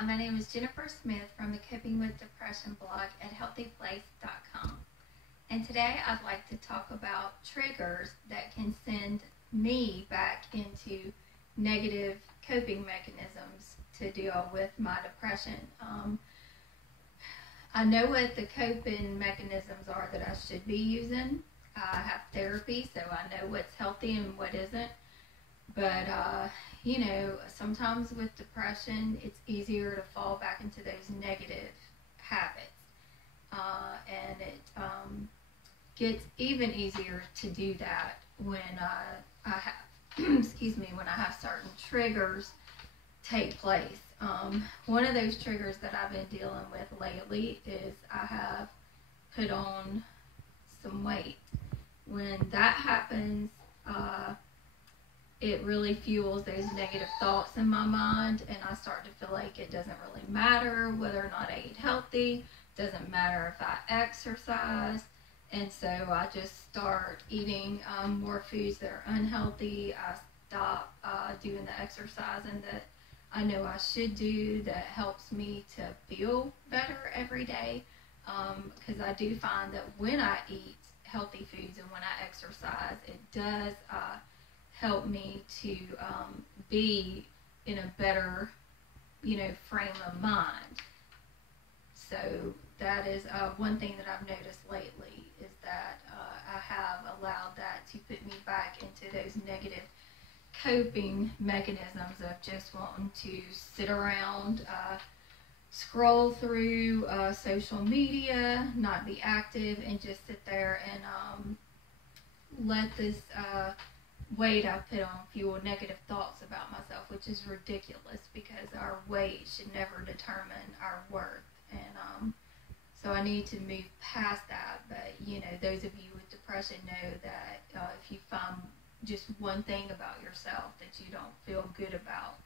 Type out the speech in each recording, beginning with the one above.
Hi, my name is Jennifer Smith from the Coping with Depression blog at HealthyPlace.com. And today I'd like to talk about triggers that can send me back into negative coping mechanisms to deal with my depression. I know what the coping mechanisms are that I should be using. I have therapy, so I know what's healthy and what isn't. But, sometimes with depression, it's easier to fall back into those negative habits. And it gets even easier to do that when I have, when I have certain triggers take place. One of those triggers that I've been dealing with lately is I have put on some weight. When that happens, it really fuels those negative thoughts in my mind, and I start to feel like it doesn't really matter whether or not I eat healthy, doesn't matter if I exercise, and so I just start eating more foods that are unhealthy. I stop doing the exercising that I know I should do that helps me to feel better every day, because I do find that when I eat healthy foods and when I exercise, it does help me to be in a better, frame of mind. So that is one thing that I've noticed lately is that I have allowed that to put me back into those negative coping mechanisms of just wanting to sit around, scroll through social media, not be active, and just sit there and let this weight I put on fuel negative thoughts about myself, which is ridiculous because our weight should never determine our worth. And so I need to move past that. But those of you with depression know that if you find just one thing about yourself that you don't feel good about,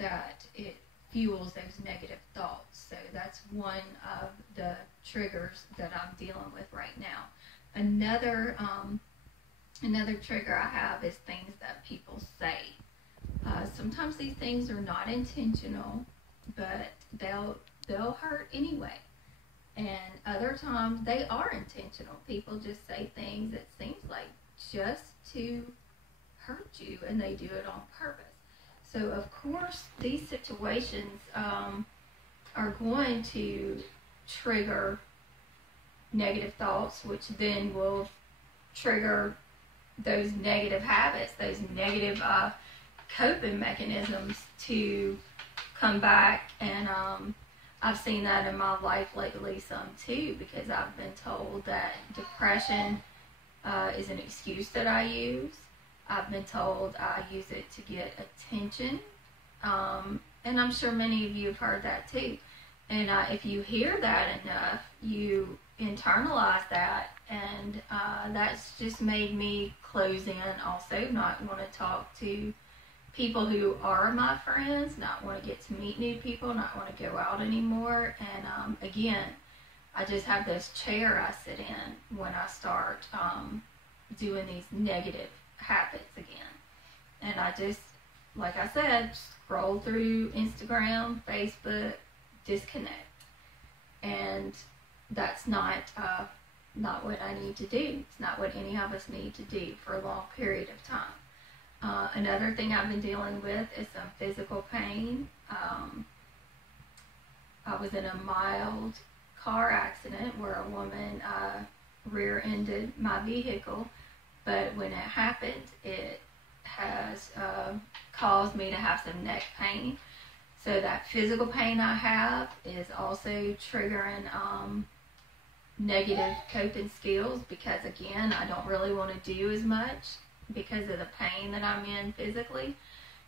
that it fuels those negative thoughts. So that's one of the triggers that I'm dealing with right now. Another trigger I have is things that people say. Sometimes these things are not intentional, but they'll hurt anyway. And other times they are intentional. People just say things that seems like just to hurt you, and they do it on purpose. So of course these situations are going to trigger negative thoughts, which then will trigger those negative habits, those negative coping mechanisms to come back. And I've seen that in my life lately some too, because I've been told that depression is an excuse that I use. I've been told I use it to get attention, and I'm sure many of you have heard that too. And if you hear that enough, you internalize that, and that's just made me close in also, not want to talk to people who are my friends, not want to get to meet new people, not want to go out anymore. And again, I just have this chair I sit in when I start doing these negative habits again. And I just, like I said, scroll through Instagram, Facebook, disconnect. And that's not what I need to do. It's not what any of us need to do for a long period of time. Another thing I've been dealing with is some physical pain. I was in a mild car accident where a woman rear-ended my vehicle, but when it happened, it has caused me to have some neck pain. So that physical pain I have is also triggering negative coping skills, because again, I don't really want to do as much because of the pain that I'm in physically.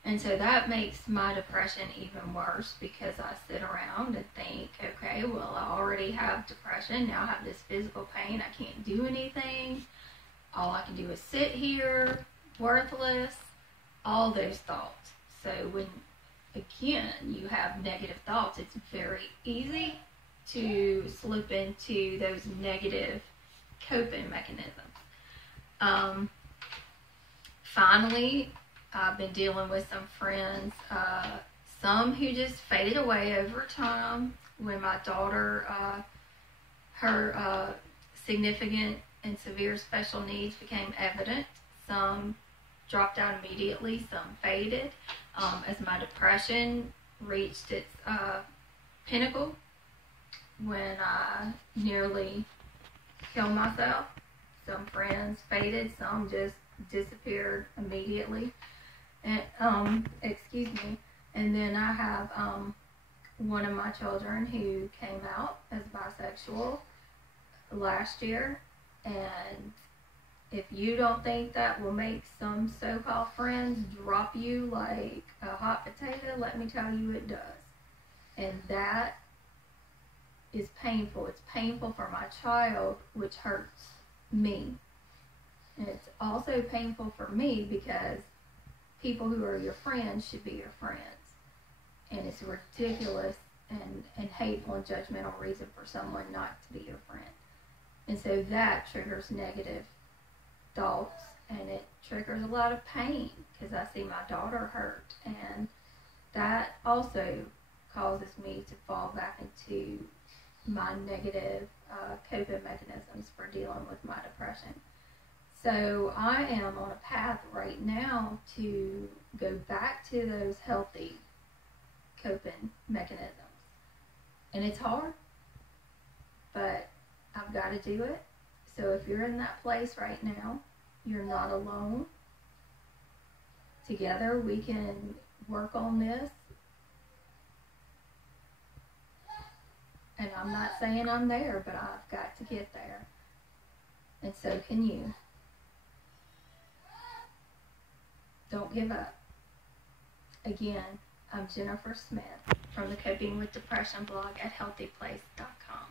And so that makes my depression even worse, because I sit around and think, okay, well, I already have depression, now I have this physical pain, I can't do anything, all I can do is sit here, worthless, all those thoughts. So when, again, you have negative thoughts, it's very easy to slip into those negative coping mechanisms. Finally, I've been dealing with some friends some who just faded away over time when my daughter, her significant and severe special needs became evident. Some dropped out immediately, some faded. As my depression reached its pinnacle when I nearly killed myself, some friends faded, some just disappeared immediately. And excuse me. And then I have one of my children who came out as bisexual last year. And if you don't think that will make some so-called friends drop you like a hot potato, let me tell you it does. And that is painful. It's painful for my child, which hurts me. And it's also painful for me because people who are your friends should be your friends. And it's ridiculous and hateful and judgmental reason for someone not to be your friend. And so that triggers negative thoughts, and it triggers a lot of pain because I see my daughter hurt, and that also causes me to fall back into my negative coping mechanisms for dealing with my depression. So I am on a path right now to go back to those healthy coping mechanisms. And it's hard, but I've got to do it. So if you're in that place right now, you're not alone. Together we can work on this. And I'm not saying I'm there, but I've got to get there. And so can you. Don't give up. Again, I'm Jennifer Smith from the Coping with Depression blog at HealthyPlace.com.